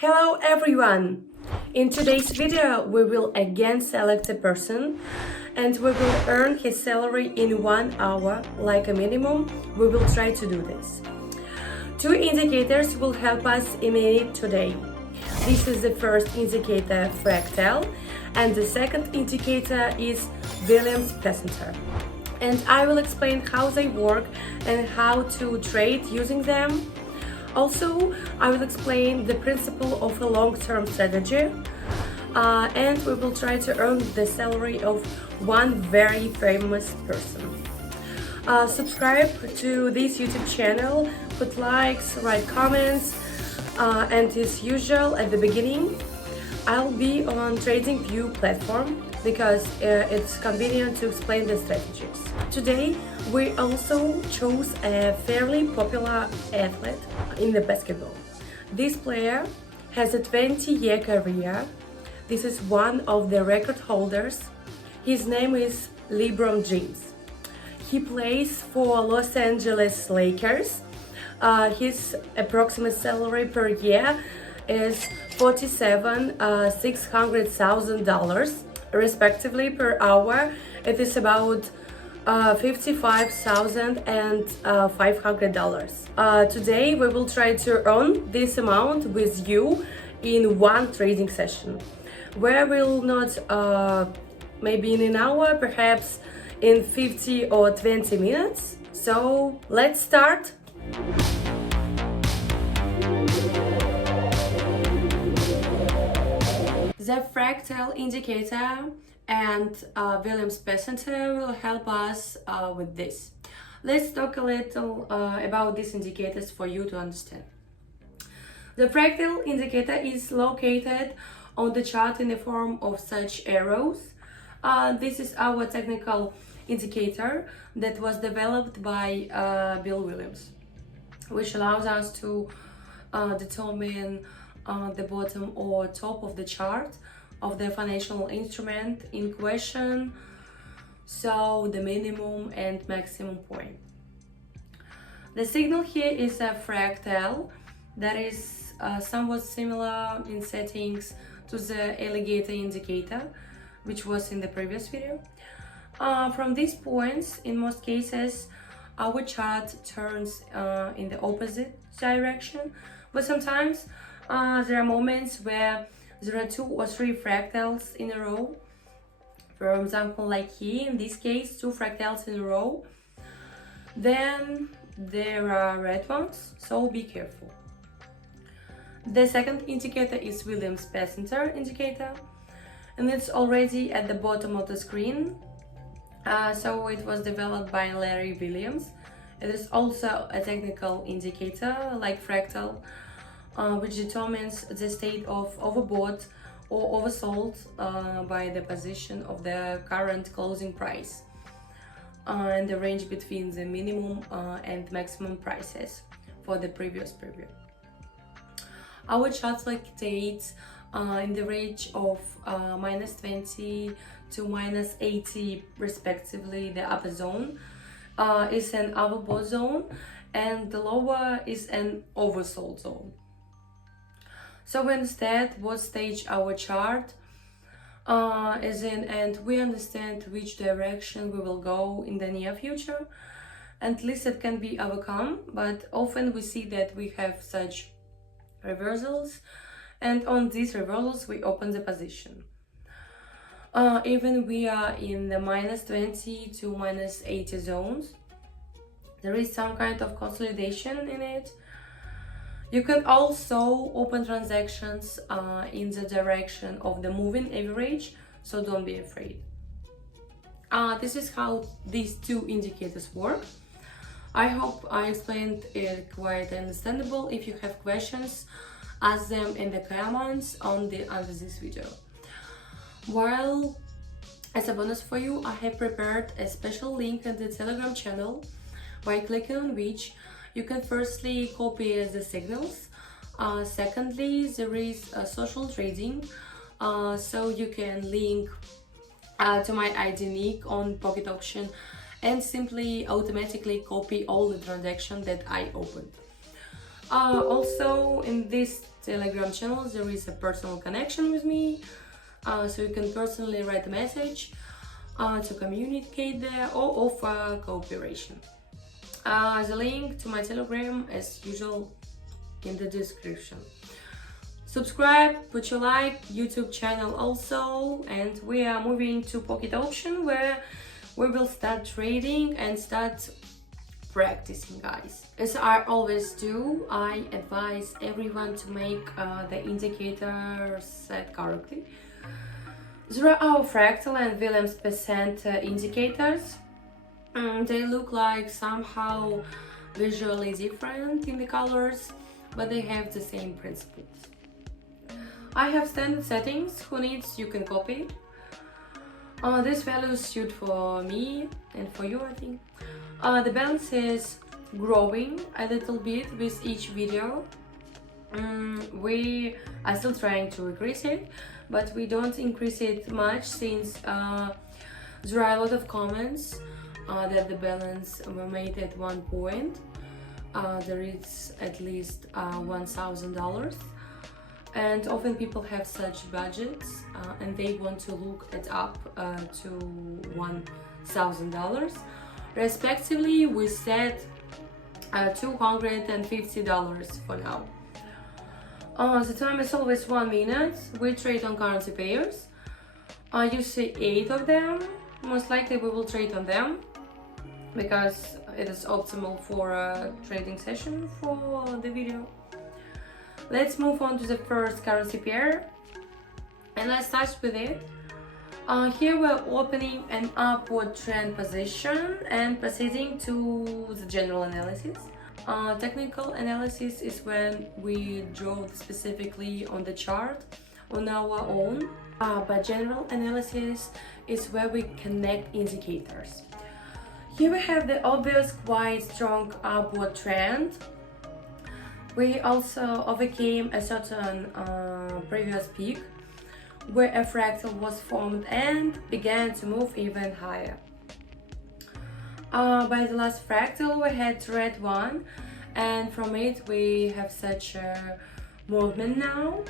Hello everyone! In today's video we will again select a person and we will earn his salary in 1 hour like a minimum. We will try to do this. Two indicators will help us in it today. This is the first indicator, fractal, and the second indicator is Williams-Passenger. And I will explain how they work and how to trade using them. Also, I will explain the principle of a long-term strategy, and we will try to earn the salary of one very famous person. Subscribe to this YouTube channel, put likes, write comments, and as usual at the beginning, I'll be on TradingView platform because it's convenient to explain the strategies. Today, we also chose a fairly popular athlete in the basketball. This player has a 20-year career. This is one of the record holders. His name is LeBron James. He plays for Los Angeles Lakers. His approximate salary per year is $47,600,000, respectively per hour. It is about $55,500. Today we will try to earn this amount with you in one trading session, where we'll not maybe in an hour, perhaps in 50 or 20 minutes. So let's start. The fractal indicator and Williams-Passenger will help us with this. Let's talk a little about these indicators for you to understand. The fractal indicator is located on the chart in the form of such arrows. This is our technical indicator that was developed by Bill Williams, which allows us to determine the bottom or top of the chart of the financial instrument in question, so the minimum and maximum point. The signal here is a fractal that is somewhat similar in settings to the alligator indicator, which was in the previous video. From these points, in most cases, our chart turns in the opposite direction, but sometimes there are moments where there are 2 or 3 fractals in a row. For example, like here, in this case, 2 fractals in a row. Then there are red ones, so be careful. The second indicator is Williams-Passenger indicator, and it's already at the bottom of the screen. So it was developed by Larry Williams. It is also a technical indicator like fractal, which determines the state of overbought or oversold by the position of the current closing price and the range between the minimum and maximum prices for the previous period. Our chart fluctuates in the range of -20 to -80 respectively. The upper zone is an overbought zone and the lower is an oversold zone. So we understand what stage our chart is in, and we understand which direction we will go in the near future. At least it can be overcome, but often we see that we have such reversals, and on these reversals we open the position. Even we are in the -20 to -80 zones, there is some kind of consolidation in it. You can also open transactions in the direction of the moving average, so don't be afraid. This is how these two indicators work. I hope I explained it quite understandable. If you have questions, ask them in the comments under this video. While, as a bonus for you, I have prepared a special link in the Telegram channel, by clicking on which you can firstly copy the signals. Secondly, there is social trading, so you can link to my ID nick on Pocket Option and simply automatically copy all the transactions that I opened. Also, in this Telegram channel, there is a personal connection with me, so you can personally write a message to communicate there or offer cooperation. The link to my Telegram, as usual, in the description. Subscribe, put your like, YouTube channel also, and we are moving to pocket option where we will start trading and start practicing, guys. As I always do, I advise everyone to make the indicator set correctly. There are our fractal and Williams percent indicators. They look like somehow visually different in the colors, but they have the same principles. I have standard settings. Who needs, you can copy. These values suit for me and for you, I think. The balance is growing a little bit with each video. We are still trying to increase it, but we don't increase it much since there are a lot of comments that the balance were made at one point. There is at least $1,000, and often people have such budgets and they want to look it up to $1,000. Respectively, we set $250 for now. The time is always 1 minute. We trade on currency pairs. You see 8 of them. Most likely we will trade on them because it is optimal for a trading session for the video. Let's move on to the first currency pair and let's start with it. Here we're opening an upward trend position and proceeding to the general analysis. Technical analysis is when we draw specifically on the chart on our own, but general analysis is where we connect indicators. Here we have the obvious quite strong upward trend. We also overcame a certain previous peak where a fractal was formed and began to move even higher. By the last fractal we had red one, and from it we have such a movement now.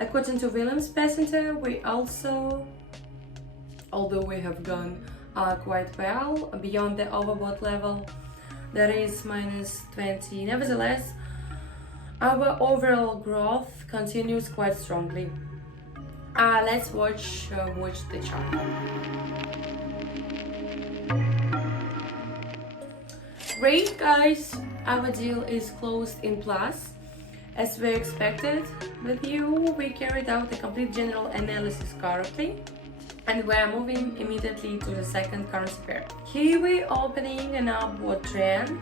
According to Williams percentile, we also, although we have gone quite well beyond the overbought level, that is -20, nevertheless our overall growth continues quite strongly. Let's watch the chart. Great, guys, our deal is closed in plus. As we expected with you, we carried out the complete general analysis correctly, and we are moving immediately to the second currency pair. Here we are opening an upward trend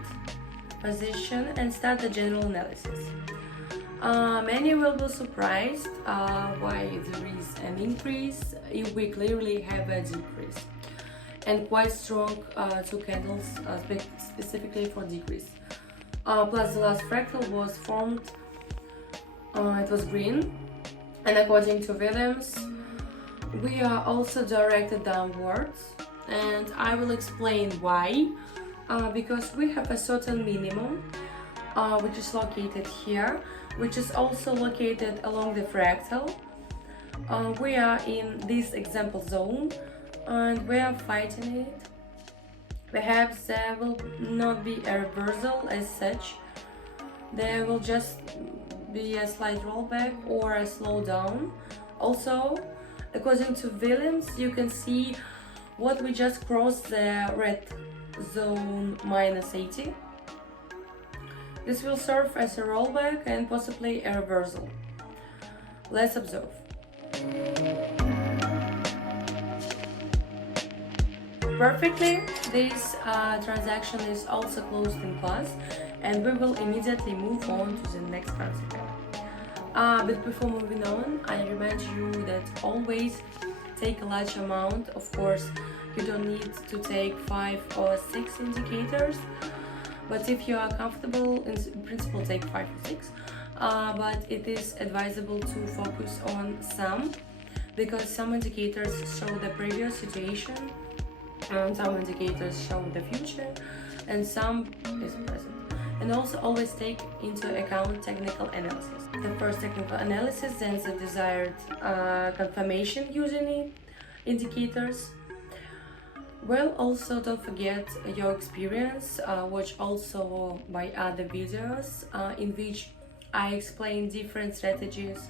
position and start the general analysis. Many will be surprised why there is an increase if we clearly have a decrease, and quite strong 2 candles specifically for decrease. Plus the last fractal was formed, it was green, and according to Williams we are also directed downwards, and I will explain why. Because we have a certain minimum which is located here, which is also located along the fractal. We are in this example zone and we are fighting it. Perhaps there will not be a reversal as such. There will just be a slight rollback or a slowdown. Also, according to Williams, you can see what we just crossed, the red zone -80. This will serve as a rollback and possibly a reversal. Let's observe. Perfectly, this transaction is also closed in plus, and we will immediately move on to the next currency pair. But before moving on, I remind you that always take a large amount. Of course, you don't need to take 5 or 6 indicators, but if you are comfortable, in principle take 5 or 6. But it is advisable to focus on some, because some indicators show the previous situation, and some indicators show the future, and some is present. and also always take into account technical analysis. The first technical analysis, then the desired confirmation using indicators. Well, also don't forget your experience. Watch also my other videos in which I explain different strategies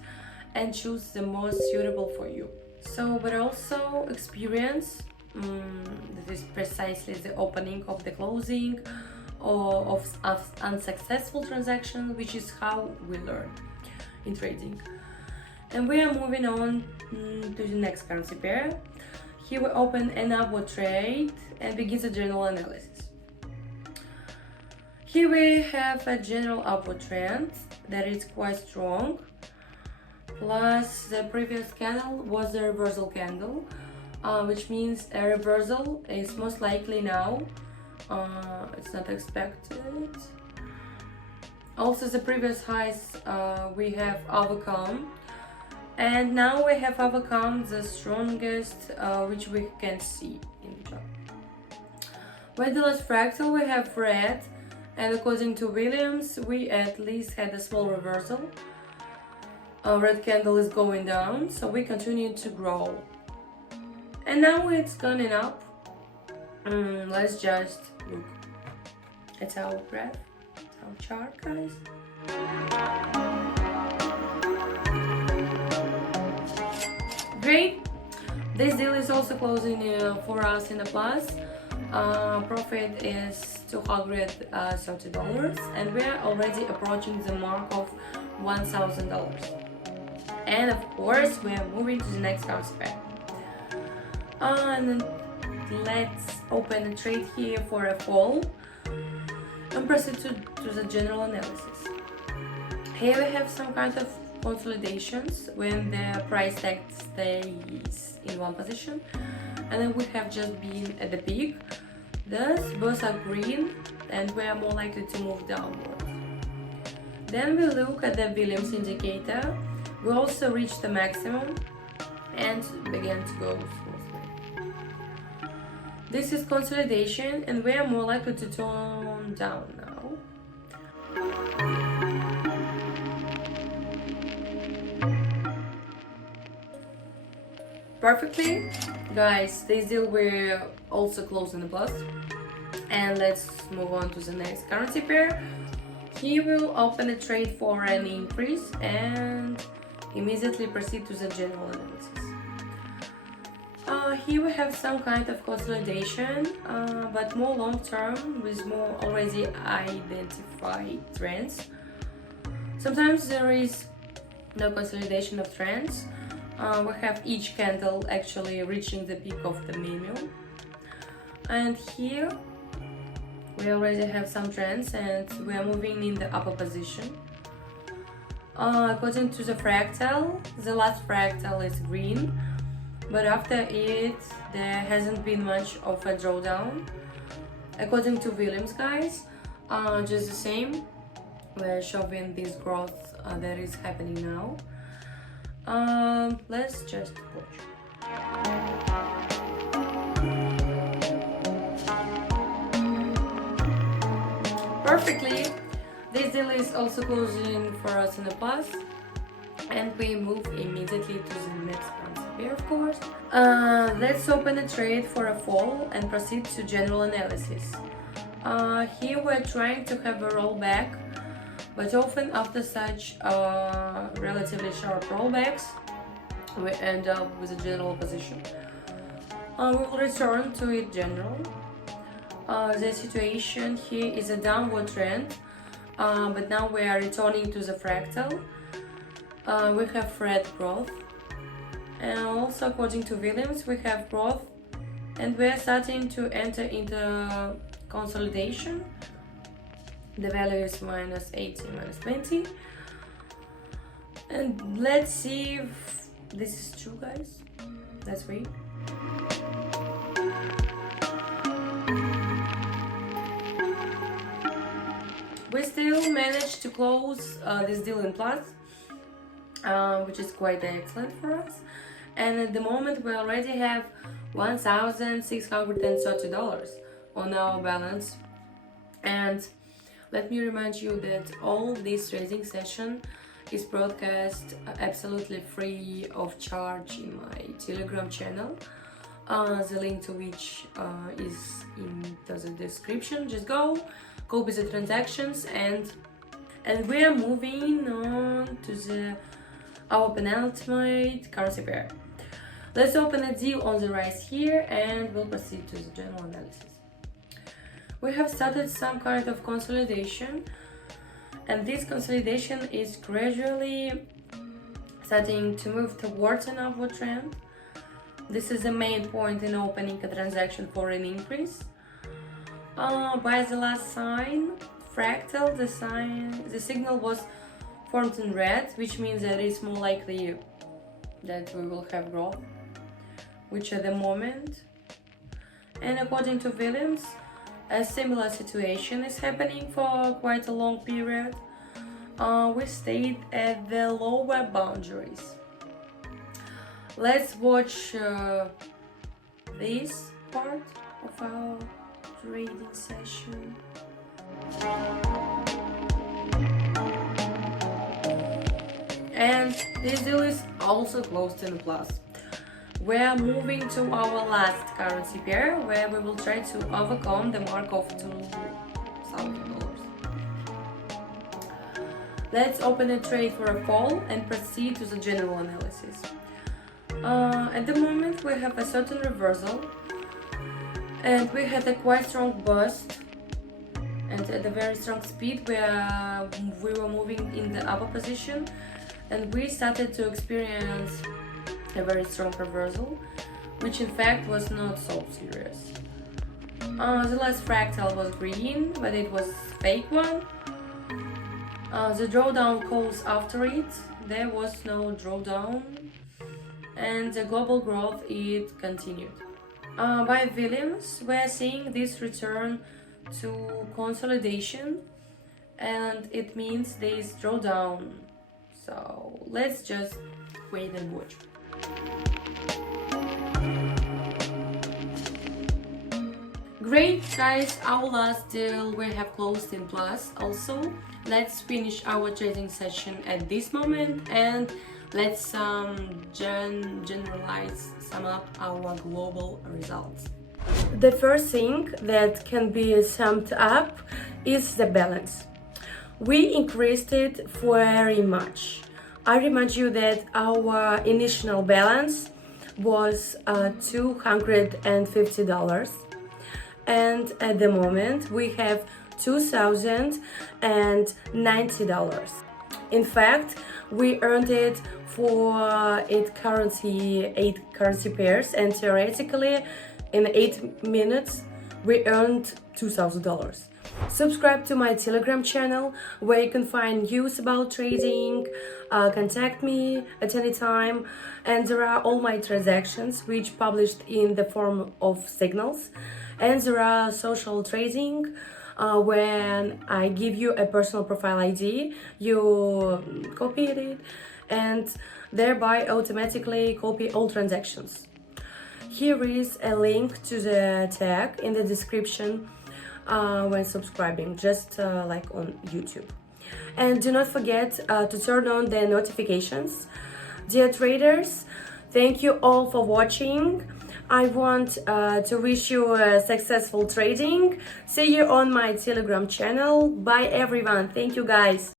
and choose the most suitable for you. So, but also experience, that is precisely the opening of the closing or of unsuccessful transaction, which is how we learn in trading. And we are moving on to the next currency pair. Here we open an upward trade and begin the general analysis. Here we have a general upward trend that is quite strong. Plus the previous candle was a reversal candle, which means a reversal is most likely now. It's not expected. Also the previous highs we have overcome. And now we have overcome the strongest which we can see in the chart. With the last fractal we have red, and according to Williams we at least had a small reversal. Red candle is going down, so we continue to grow. And now it's going up. Let's just look. It's our graph, it's our chart, guys. Great. This deal is also closing for us in a plus. Profit is $230, and we are already approaching the mark of $1,000. And of course, we are moving to the next currency pair. And let's open a trade here for a fall and proceed to the general analysis. Here we have some kind of consolidations when the price tag stays in one position, and then we have just been at the peak. Thus both are green and we are more likely to move downwards. Then we look at the Williams indicator. We also reach the maximum and begin to go smoothly. This is consolidation and we are more likely to tone down now. Perfectly, guys, this deal will also close in the plus. And let's move on to the next currency pair. Here we'll open a trade for an increase and immediately proceed to the general analysis. Here we have some kind of consolidation, but more long term with more already identified trends. Sometimes there is no consolidation of trends. We have each candle actually reaching the peak of the minimum. And here we already have some trends and we are moving in the upper position. According to the fractal, the last fractal is green, but after it there hasn't been much of a drawdown. According to Williams, guys, just the same, we're showing this growth that is happening now. Let's just watch. Perfectly. This deal is also closing for us in the plus, and we move immediately to the next currency pair, of course. Let's open a trade for a fall and proceed to general analysis. Here we're trying to have a rollback, but often after such relatively sharp rollbacks, we end up with a general position. We will return to it general. The situation here is a downward trend, but now we are returning to the fractal. We have red growth, and also according to Williams we have growth, and we are starting to enter into consolidation. The value is -80, -20, and let's see if this is true, guys. Let's read. We still managed to close this deal in plus, which is quite excellent for us. And at the moment we already have $1,630 on our balance, and Let me remind you that all this trading session is broadcast absolutely free of charge in my Telegram channel, the link to which is in the description. Just go, copy the transactions, and we are moving on to our penultimate currency pair. Let's open a deal on the rise here and we'll proceed to the general analysis. We have started some kind of consolidation, and this consolidation is gradually starting to move towards an upward trend. This is the main point in opening a transaction for an increase. By the last sign, fractal, the signal was formed in red, which means that it's more likely that we will have growth, which at the moment. And according to Williams, a similar situation is happening for quite a long period. We stayed at the lower boundaries. Let's watch this part of our trading session. And this deal is also closed in the plus. We are moving to our last currency pair, where we will try to overcome the mark of $2,000. Let's open a trade for a call and proceed to the general analysis. At the moment we have a certain reversal, and we had a quite strong burst, and at a very strong speed we were moving in the upper position, and we started to experience a very strong reversal, which in fact was not so serious. The last fractal was green, but it was a fake one. The drawdown calls after it, there was no drawdown, and the global growth, it continued. By Williams, we are seeing this return to consolidation, and it means this drawdown. So let's just wait and watch. Great guys, our last deal we have closed in plus also. Let's finish our trading session at this moment, and let's generalize, sum up our global results. The first thing that can be summed up is the balance. We increased it very much. I remind you that our initial balance was $250, and at the moment we have $2,090. In fact, we earned it for 8 currency pairs, and theoretically in 8 minutes we earned $2,000. Subscribe to my Telegram channel, where you can find news about trading, contact me at any time, and there are all my transactions which published in the form of signals, and there are social trading when I give you a personal profile ID, you copy it and thereby automatically copy all transactions. Here is a link to the tag in the description when subscribing, just like on YouTube. And do not forget to turn on the notifications. Dear traders, thank you all for watching. I want to wish you a successful trading. See you on my Telegram channel. Bye everyone. Thank you guys.